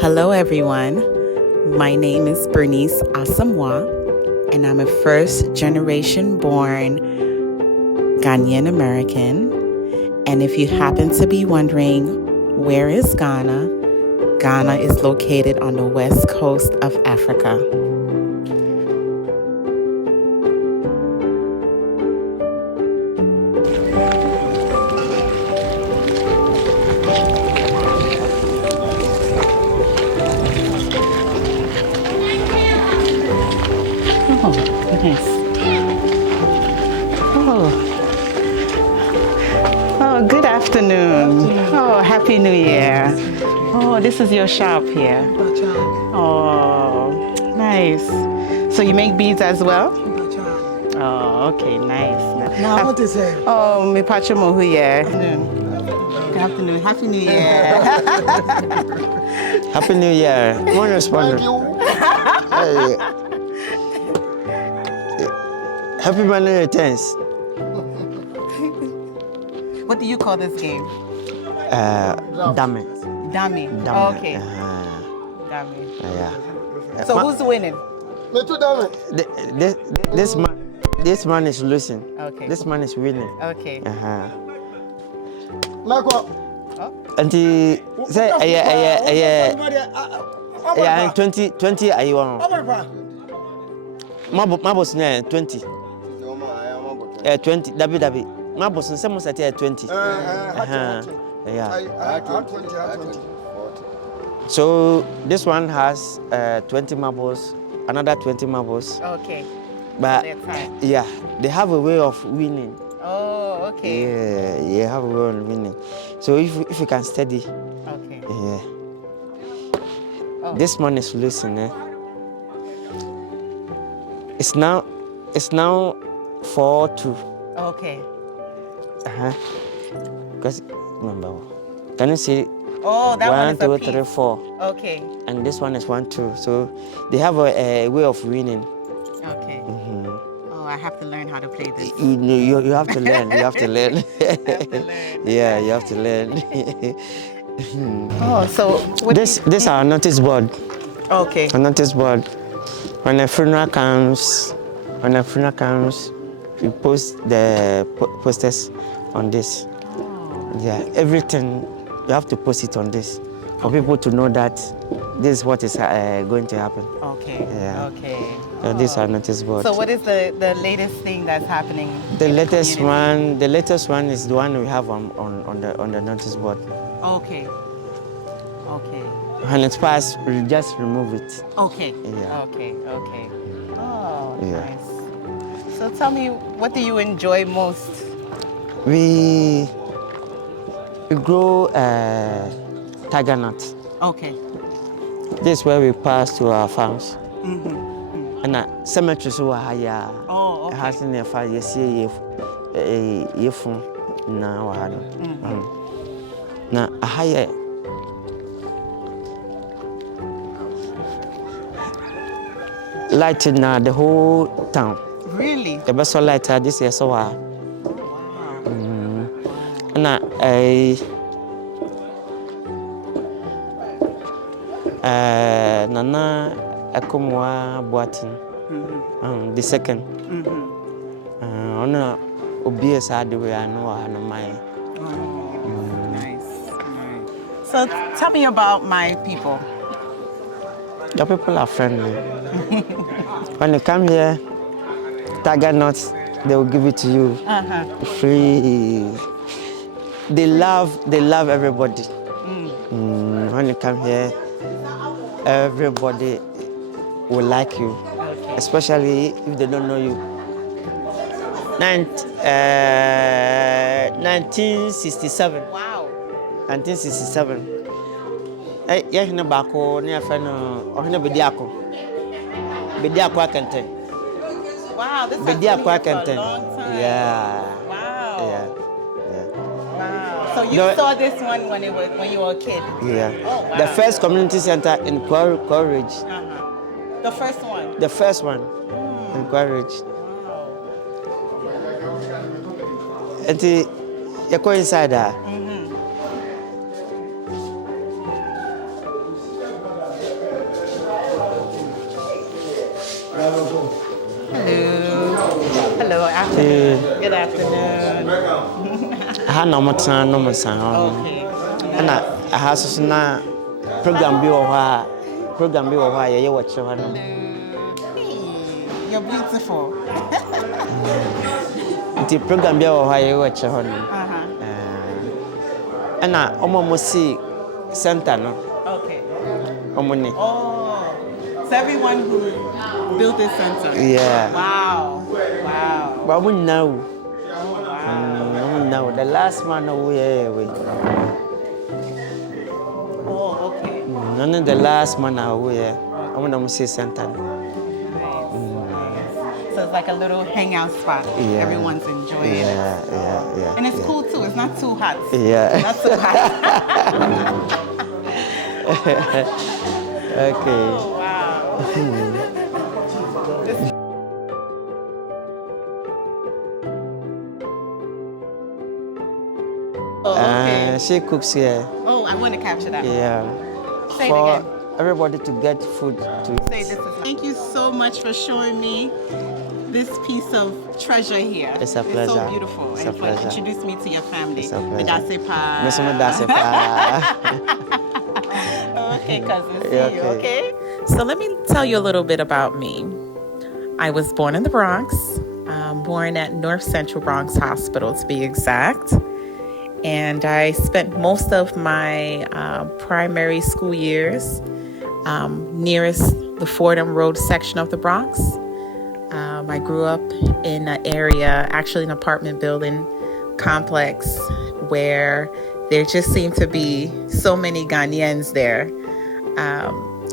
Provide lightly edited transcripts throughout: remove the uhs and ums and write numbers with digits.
Hello, everyone. My name is Bernice Asamoah, and I'm a first generation born Ghanaian American. And if you happen to be wondering, where is Ghana? Ghana is located on the west coast of Africa. Oh, goodness. Oh, good afternoon. Oh, Happy New Year. Oh, this is your shop here. Oh, nice. So you make beads as well? Oh, okay, nice. Now, what is it? Oh, me pacho mohu here. Good afternoon. Happy New Year. Happy New Year. One responder. Hey. Happy Monday returns. What do you call this game? Dummy. Dummy. Dummy. Oh, okay. Dummy. Yeah. So who's winning? Me too, dummy. This man is losing. Okay. This man is winning. Okay. Mako. And he say, yeah, 20 are you on? My boss 20. 20. Dabi. My boss is almost at 20. Yeah. I 20. So this one has 20 marbles, another 20 marbles. Okay. But That's right. yeah, they have a way of winning. Oh, okay. Yeah, you have a way of winning. So if you can steady. Okay. Yeah. Oh. This man is losing, eh? It's now 4-2. Okay. Because remember, can you see? Oh, that one 1, is a 2, piece. 3, 4. Okay. And this one is 1, 2. So they have a way of winning. Okay. Oh, I have to learn how to play this. You have to learn. You have to learn. I have to learn. Yeah, you have to learn. Oh, so what This our notice board. Okay. A notice board. When a funeral comes, we post the posters on this. Yeah, everything you have to post it on this for people to know that this is what is going to happen. Okay. Yeah. Okay. So this is our notice board. So what is the latest thing that's happening? The latest one is the one we have on the notice board. Okay. Okay. When it's passed, we just remove it. Okay. Yeah. Okay. Oh, Yeah. nice. So tell me, what do you enjoy most? We grow tiger nut. Okay. This is where we pass to our farms. And cemetery so higher. Oh, okay. It has in the fire. You see, you phone now. Now a higher. Lighting now the whole town. Really? The best lighter this year so Wow. na Nana Aduamoa Boatin, the second. Ona obi sad we are no my. Nice. So tell me about my people. The people are friendly. When they come here, tiger nuts, they will give it to you free. They love everybody. When you come here, everybody will like you, especially if they don't know you. 1967. Wow. 1967. Yeah, no bako, near friend, or no bediako. Bediako akente. Wow, this has been Bediako here for a akente. long time. Yeah. Wow. Yeah. Wow. So you saw this one when you were a kid? Yeah. Oh, wow. The first community center in Quarridge. The first one? The first one in Quarridge. Wow. And you go inside there. Hello, afternoon. Good afternoon. Aha na ɔmo tena no mo san hɔ. Okay. Ɛna aha soso na program bi wɔ hɔ a yɛyɛ wɔ kyerɛ hɔ no. You're beautiful. Nti program bi wɔ hɔ a yɛyɛ wɔ kyerɛ hɔ no. Ɛna ɔmo si center no. Okay. Ɔmo ni. Oh, so everyone who built this center. Yeah. Wow. But ɔmo nyinaa wu. The last man we Oh, okay. None of the last man we I'm gonna say center. Nice. So it's like a little hangout spot. Yeah. Everyone's enjoying it. Yeah. And it's cool too. It's not too hot. Yeah. Not too hot. Okay. Oh, wow. Okay. She cooks here. Oh, I want to capture that. Yeah. Say it For again. everybody to get food to eat. Say this is. Thank you so much for showing me this piece of treasure here. It's a pleasure. It's so beautiful. It's a and pleasure. Introduce me to your family. It's a pleasure. Medasepa. Okay, cousin. See you, okay? So let me tell you a little bit about me. I was born in the Bronx, born at North Central Bronx Hospital to be exact. And I spent most of my primary school years nearest the Fordham Road section of the Bronx. I grew up in an area, actually an apartment building complex, where there just seemed to be so many Ghanaians there.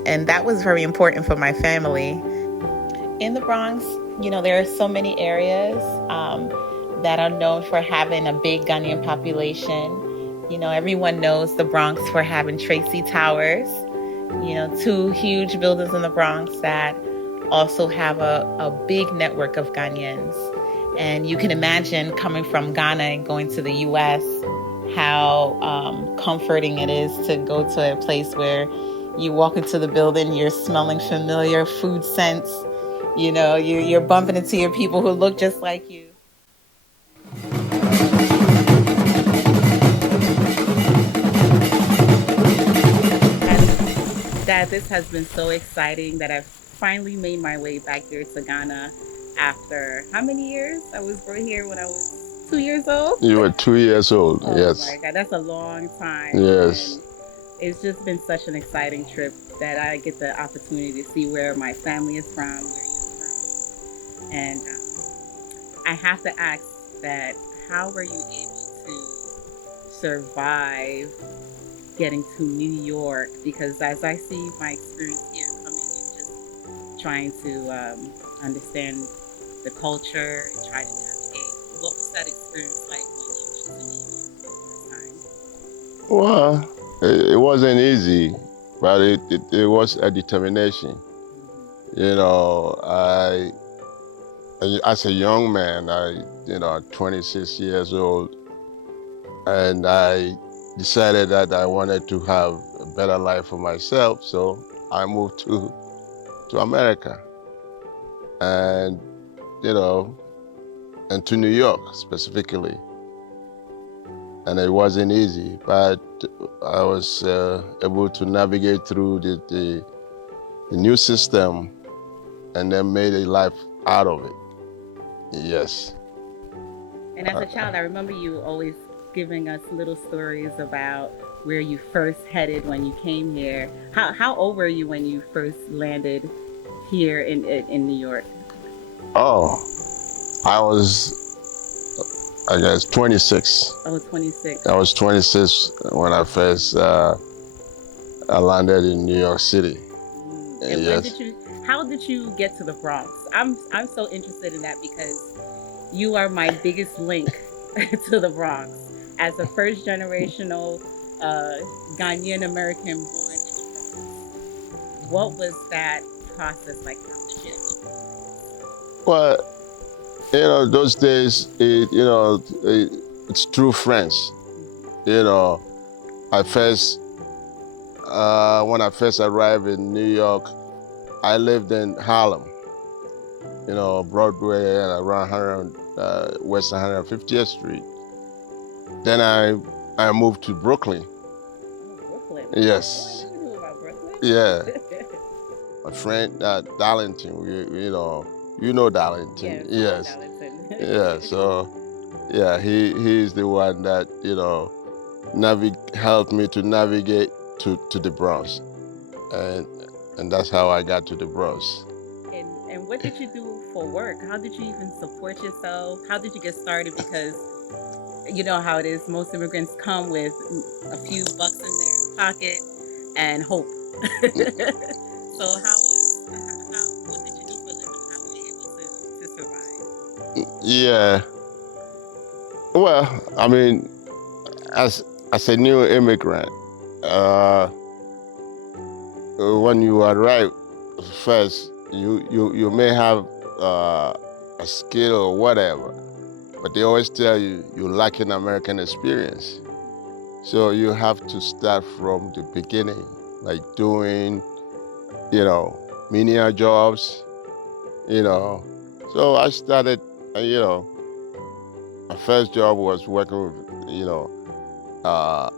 And that was very important for my family. In the Bronx, you know, there are so many areas that are known for having a big Ghanaian population. You know, everyone knows the Bronx for having Tracy Towers, you know, 2 huge buildings in the Bronx that also have a big network of Ghanaians. And you can imagine coming from Ghana and going to the U.S., how comforting it is to go to a place where you walk into the building, you're smelling familiar food scents, you know, you're bumping into your people who look just like you. Dad, this has been so exciting that I've finally made my way back here to Ghana after how many years? I was brought here when I was 2 years old. You were 2 years old, yes. Oh my God, that's a long time. Yes. And it's just been such an exciting trip that I get the opportunity to see where my family is from, where you're from. And I have to ask that, how were you able to survive getting to New York? Because as I see my experience here coming and just trying to understand the culture and try to navigate, what was that experience like when you went to New York for the first time? Well, it wasn't easy, but it was a determination. You know, as a young man, 26 years old, and I decided that I wanted to have a better life for myself, so I moved to America, and and to New York specifically. And it wasn't easy, but I was able to navigate through the new system and then made a life out of it. Yes. And as a child, I remember you always giving us little stories about where you first headed when you came here. How old were you when you first landed here in New York? Oh, I was, I guess, 26. Oh, 26. I was 26 when I first I landed in New York City. And yes. How did you get to the Bronx? I'm so interested in that because you are my biggest link to the Bronx. As a first generational Ghanaian American born in the Bronx, what was that process like? How did you get to the Bronx? Well, those days, it's true friends. When I first arrived in New York, I lived in Harlem, Broadway and around West 150th Street. Then I moved to Brooklyn. Brooklyn. Yes. Oh, I never knew about Brooklyn. Yeah. My friend Darlington, Darlington. Yes. Darlington. Yeah. So yeah, he's the one that helped me to navigate to the Bronx, and that's how I got to the Bronx. And what did you do for work? How did you even support yourself? How did you get started? Because you know how it is. Most immigrants come with a few bucks in their pocket and hope. So what did you do for a living? How were you able to survive? Yeah. Well, I mean, as a new immigrant, when you arrive first, you may have a skill or whatever, but they always tell you lack an American experience. So you have to start from the beginning, like doing, menial jobs, So I started, my first job was working with, a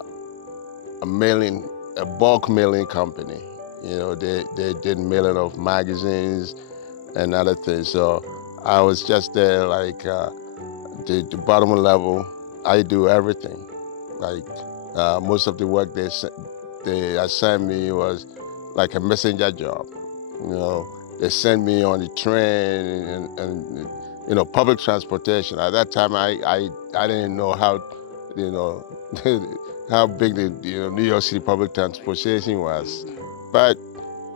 bulk mailing company. They did mailing of magazines and other things. So I was just there, like the bottom level. I do everything. Like most of the work they assigned me was like a messenger job. They sent me on the train and public transportation. At that time, I didn't know how, how big the New York City public transportation was, but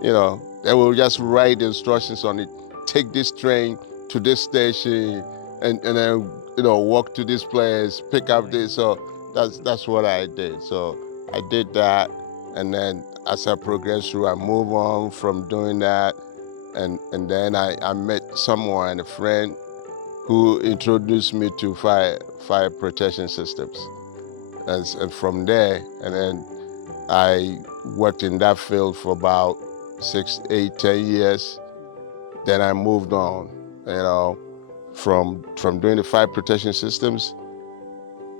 they will just write the instructions on it. Take this train to this station, and then walk to this place, pick up this. So that's what I did. So I did that, and then as I progressed through, I moved on from doing that, and then I met someone, a friend, who introduced me to fire protection systems, and from there, and then I worked in that field for about 6, 8, 10 years. Then I moved on, from doing the fire protection systems.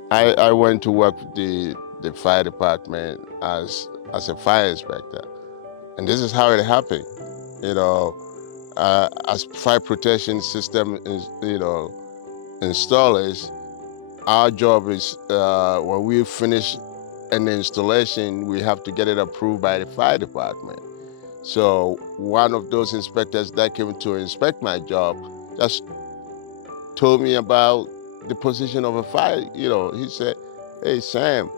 I went to work with the fire department as a fire inspector, and this is how it happened. As fire protection system installers, our job is when we finish an installation, we have to get it approved by the fire department. So one of those inspectors that came to inspect my job just told me about the position of a fire. He said, "Hey, Sam,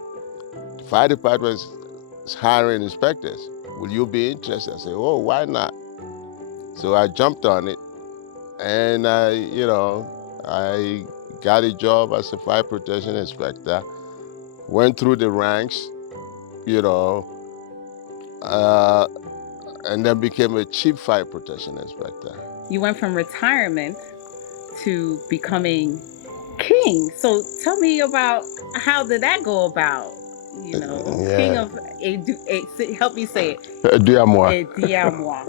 the fire department is hiring inspectors. Will you be interested?" I said, "Oh, why not?" So I jumped on it, and I got a job as a fire protection inspector. Went through the ranks, and then became a chief fire protection inspector. You went from retirement to becoming king. So tell me about how did that go about? Yeah. King of help me say it. Aduamoa. Aduamoa.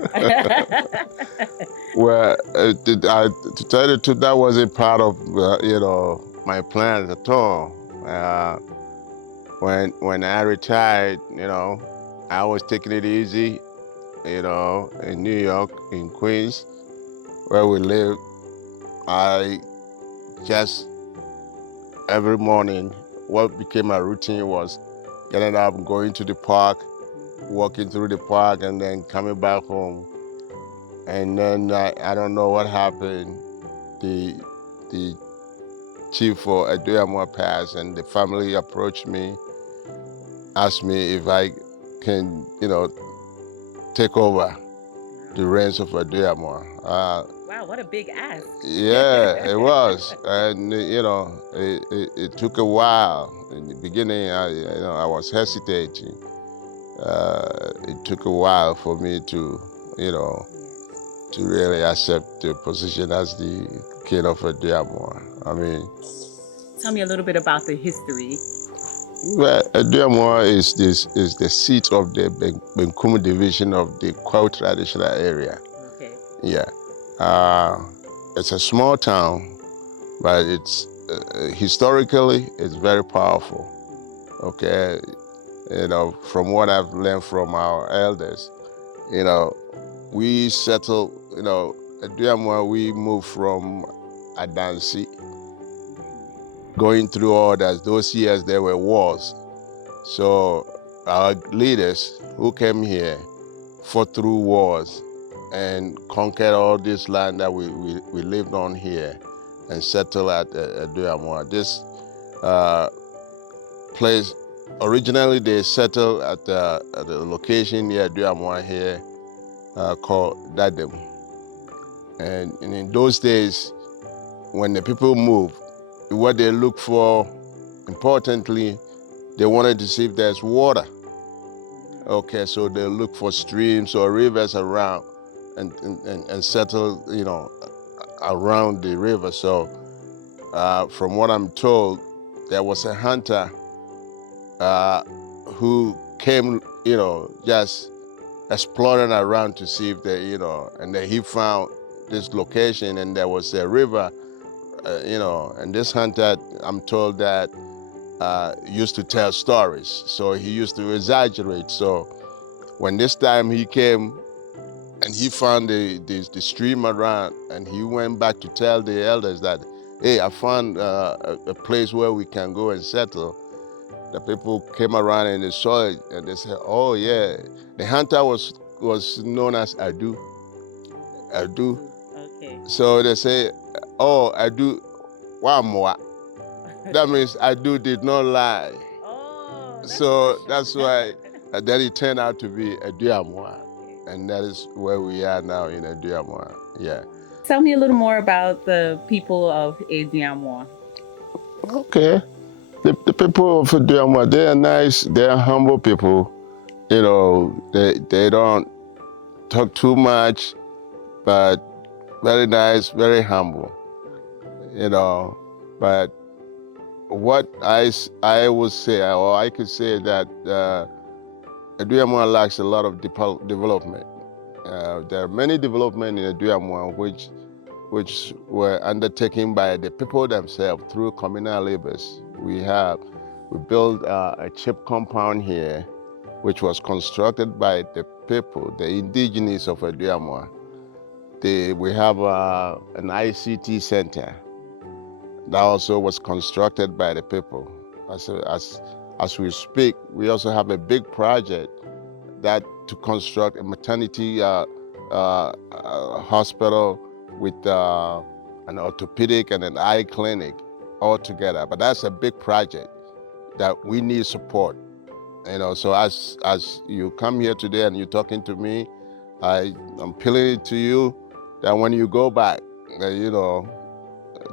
Well, to tell you the truth, that wasn't part of my plans at all. When I retired, I was taking it easy, in New York, in Queens, where we live. I just, every morning, what became my routine was getting up, going to the park, walking through the park, and then coming back home. And then I don't know what happened. The chief for Aduamoa passed, and the family approached me, asked me if I can, take over the reins of Aduamoa. Wow, what a big ask. Yeah, it was, and it took a while. In the beginning, I was hesitating. It took a while for me to really accept the position as the king of Aduamoa. Tell me a little bit about the history. Well, Aduamoa is the seat of the Benkum division of the Kwao traditional area. Okay. Yeah. it's a small town, but it's historically it's very powerful. Okay, from what I've learned from our elders, we settled. Aduamoa, we moved from Adansi, going through all that. Those years there were wars, so our leaders who came here fought through wars and conquered all this land that we lived on here and settled at Aduamoa. This place, originally they settled at the location near Aduamoa here called Dadem. And in those days, when the people moved, what they looked for, importantly, they wanted to see if there's water. Okay, so they look for streams or rivers around and settle, around the river. So from what I'm told, there was a hunter who came, just exploring around to see if they, and then he found this location and there was a river, and this hunter, I'm told that used to tell stories. So he used to exaggerate. So when this time he came and he found the stream around, and he went back to tell the elders that, hey, I found a place where we can go and settle. The people came around and they saw it and they said, oh yeah, the hunter was known as Adu. Okay. So they say, oh, Aduamoa. That means Adu did not lie. Oh, So that's why then it turned out to be Aduamoa. And that is where we are now in Aduamoa. Yeah. Tell me a little more about the people of Aduamoa. Okay. The people of Aduamoa, they are nice, they are humble people. They don't talk too much, but very nice, very humble. But what I would say, or I could say that Aduamoa lacks a lot of development. There are many development in Aduamoa which were undertaken by the people themselves through communal labors. We built a chip compound here, which was constructed by the people, the indigenous of Aduamoa. We have an ICT center that also was constructed by the people. As we speak, we also have a big project to construct a maternity hospital with an orthopedic and an eye clinic all together. But that's a big project that we need support. So as you come here today and you're talking to me, I'm appealing to you that when you go back,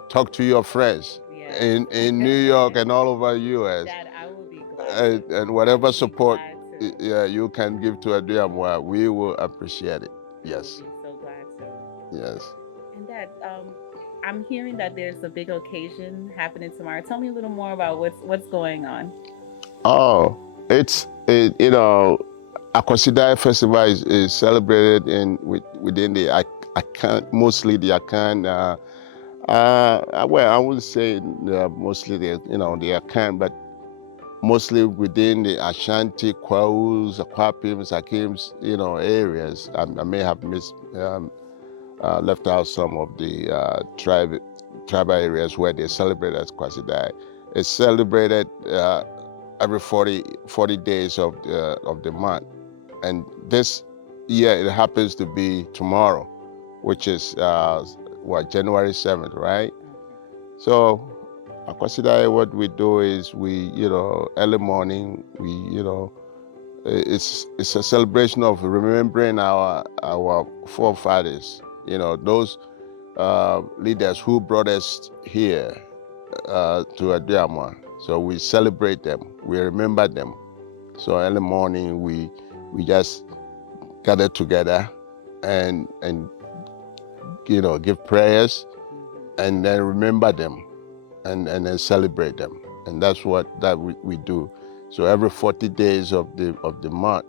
talk to your friends in New York and all over the U.S. That I will be glad and whatever support you can give to Aduamoa, we will appreciate it. Yes. I will be so glad to. Yes. And Dad, I'm hearing that there's a big occasion happening tomorrow. Tell me a little more about what's going on. Oh, Akwasidai Festival is celebrated within the Akan, mostly the Akan. Well, I would say mostly the Akan, but mostly within the Ashanti, Kwaus, Akwapims, Akims, areas. I may have left out some of the tribal areas where they celebrate as Kwasidai. It's celebrated every 40 days of the month. And this year it happens to be tomorrow, which is January 7th, right? So Akwasidai, what we do is we, early morning, it's a celebration of remembering our forefathers, those leaders who brought us here to Aduamoa. So we celebrate them, we remember them. So early morning we just gather together and give prayers and then remember them and then celebrate them. And that's what we do. So every 40 days of the month,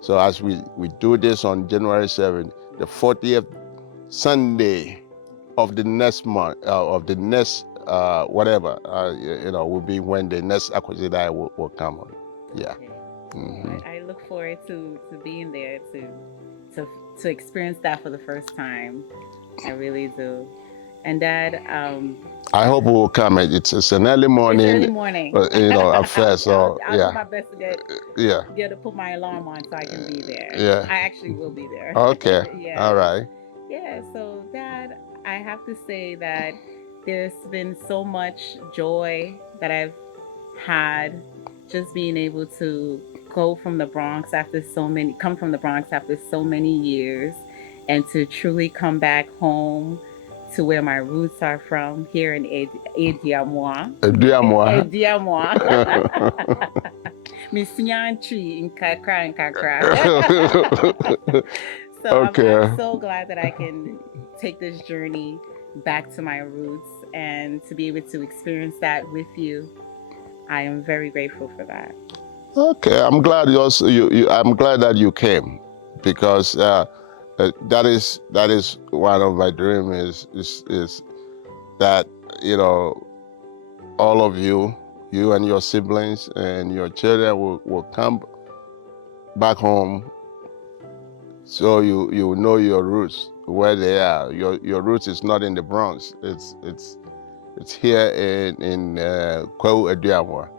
so as we do this on January 7th, the 40th Sunday of the next month, of the next whatever, will be when the next acquisition will come on. Yeah. Okay. I look forward to being there to experience that for the first time. I really do. And Dad, I hope we will come. It's an early morning. It's early morning. At first. So I'll yeah. do my best to get to put my alarm on so I can be there. Yeah. I actually will be there. Okay. Yeah. All right. Yeah. So Dad, I have to say that there's been so much joy that I've had just being able to come from the Bronx after so many years, and to truly come back home to where my roots are from, here in Aduamoa. Aduamoa. Miss Nyantri in Kakra. So okay. I'm so glad that I can take this journey back to my roots and to be able to experience that with you. I am very grateful for that. Okay, I'm glad I'm glad that you came, because that is one of my dreams is that all of you and your siblings and your children will come back home, so you know your roots, where they are. Your roots is not in the Bronx. It's here in Kweu Aduamoa.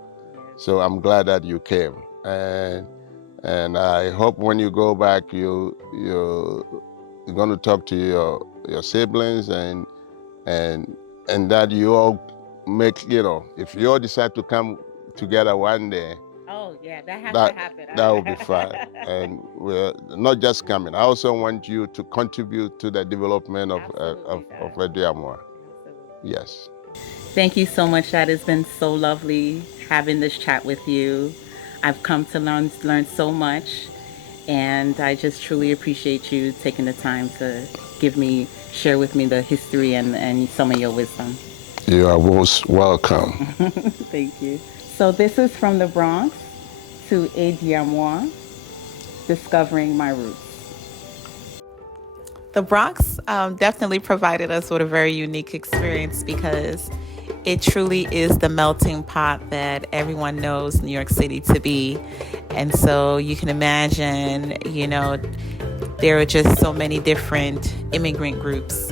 So I'm glad that you came, and I hope when you go back you're going to talk to your siblings and that you all make, if you all decide to come together one day. Oh yeah, that has to happen. That will be fine. And we're not just coming. I also want you to contribute to the development of Aduamoa. Yes. Thank you so much. That has been so lovely having this chat with you. I've come to learn so much, and I just truly appreciate you taking the time to share with me the history and some of your wisdom. You are most welcome. Thank you. So this is From the Bronx to Aduamoa, discovering my roots. The Bronx definitely provided us with a very unique experience, because it truly is the melting pot that everyone knows New York City to be. And so you can imagine, there are just so many different immigrant groups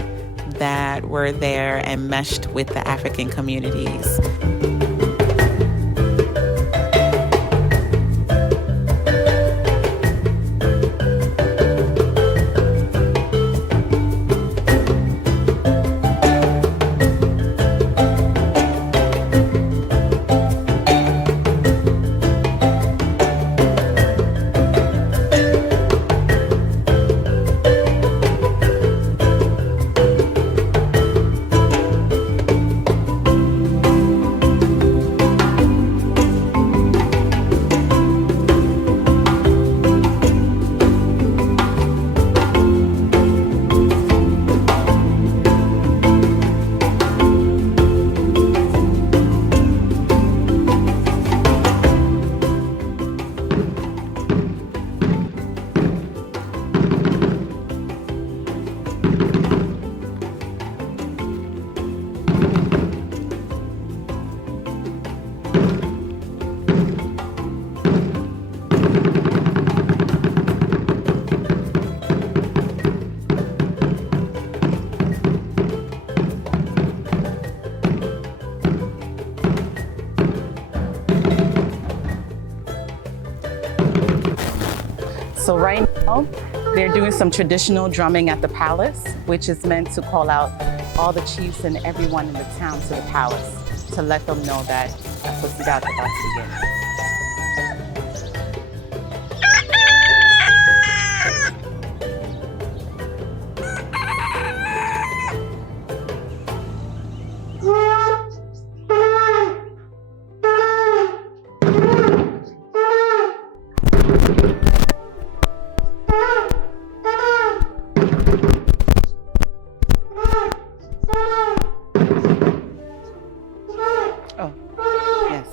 that were there and meshed with the African communities. So right now, they're doing some traditional drumming at the palace, which is meant to call out all the chiefs and everyone in the town to the palace to let them know that a festividad is about to begin. Oh, yes.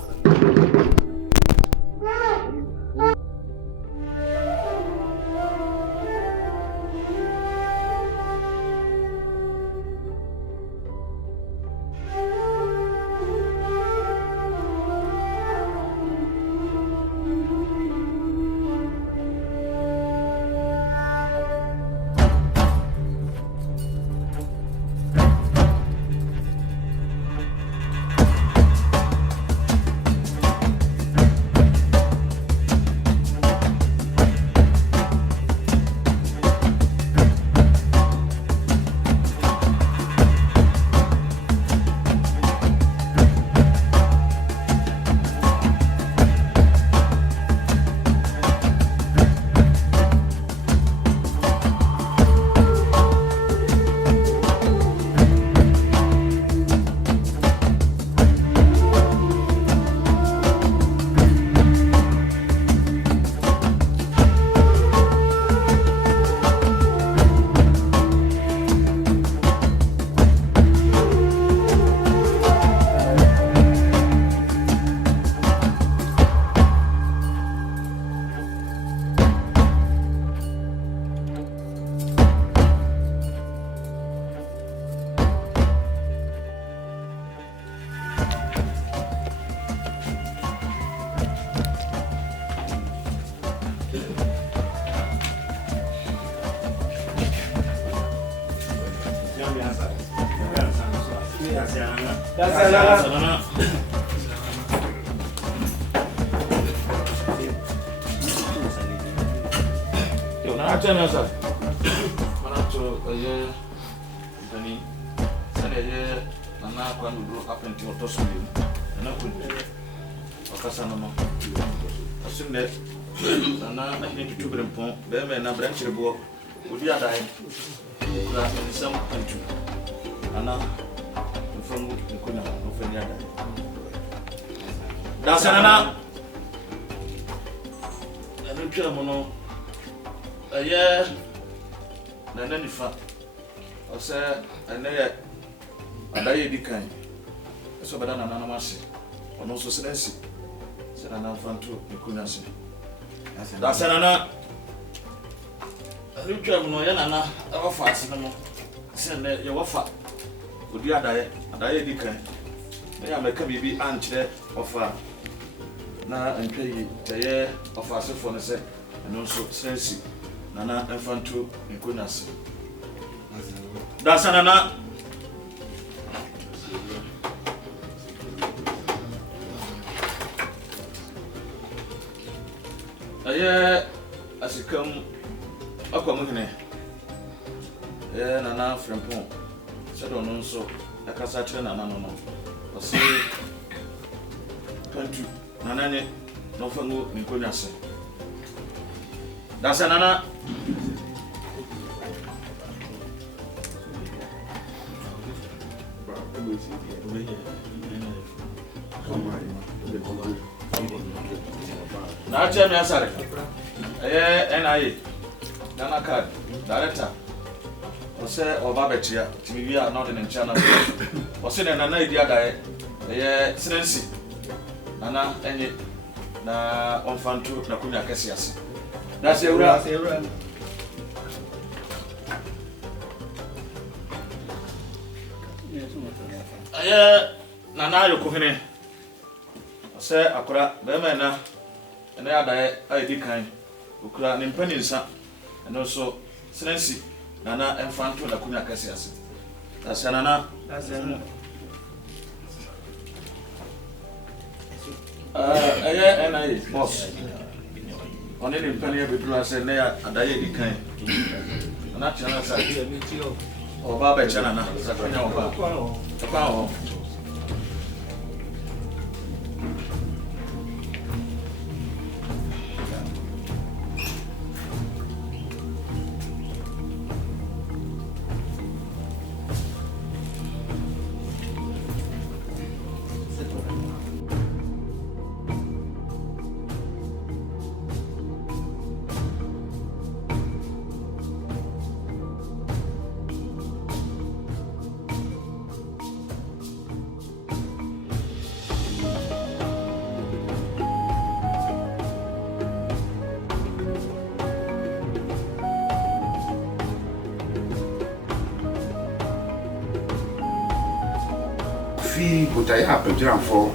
Fee, but I have a drum for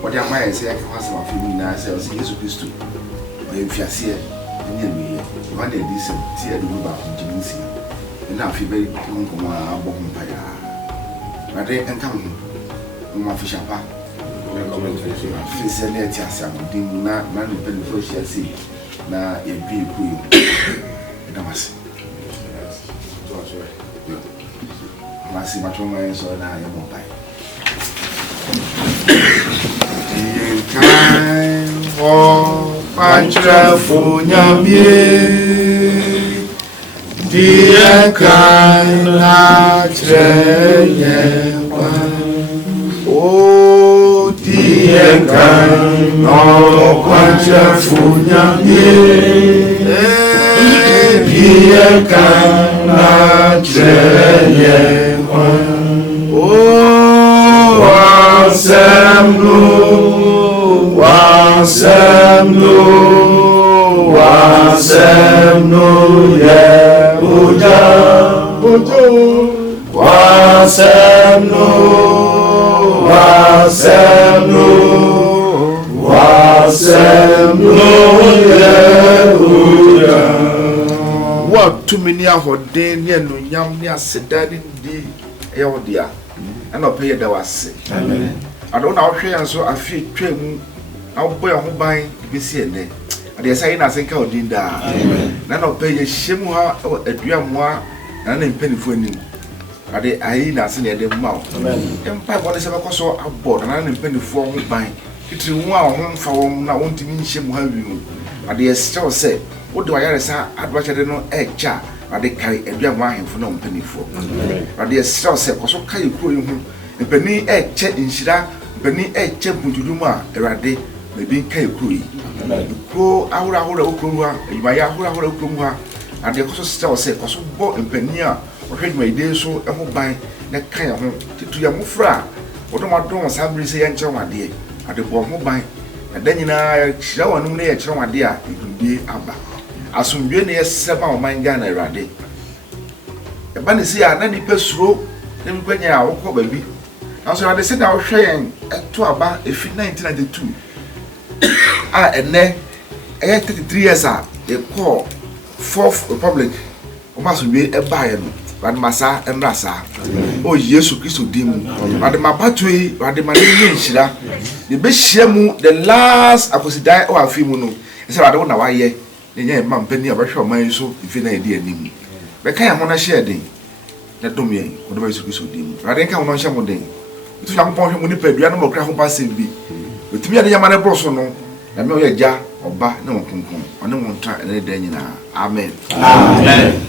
what your mind say I can ask my feeling now. Say, Jesus Christ, if you see it, one day this tear the river from Jimmy's here, and now feel very young from our bottom fire. But they can come in my fish apart. Face and let us have dim not man the first year see. Now, a big queen. And I must. I see my children, so now I am on by. Time for Pantrafunya Mie, dear kind, oh, dear kind, no Pantrafunya Mie, dear kind, Wasemnu ye uja Wasemnu ye uja. What too many of them, no yam near Sedani, dear. and not pay that was. Amen. I don't know how so I feel trim. I'll boy a whole buying this year. And they say, I think I'll do that. Amen. None of pay a shimuha or a Aduamoa and then penny for him. Are they I not seen at the mouth? Amen. Empire one is ever so aboard and I'm penny for whole buying. It's one home for now wanting me shimuha. And they still say, what do I say? I'd watch it no egg jar. Are they carry Aduamoa for no penny for? And they still say, also carry you. A penny egg check in Shida, penny egg check to Duma, a day, maybe Kay Crui. Go out of Oklahoma, you may have Oklahoma, and they also still say, also bought in Penia, or head my day so, and will buy that kind of home to your mufra. What do my doors have been saying, my dear, at the bomb mobile, and then in a show and only a trauma dear, it will be Abba. As soon as you 7 of my gun, a rade. A bunny say, I need to row, then when you are baby. And so I said I was sharing to about 1992. And then 33 years they call 4th Republic. Must be a buyer, but Massa and Rasa. Oh, yes, Christo Dim. But my battery, but the money Shida. The best shemu, the last I was die or a few moon. So I don't know why yet. The young man penny of a show my so if you idea name. But can I want to share them? That don't mean whatever is Christo Dim. I think I want to share one day. If you want to pay, you are not going to pass it. With me, I am a person. I know your jar or bar, no one can come. I don't want to try any day. Amen. Amen.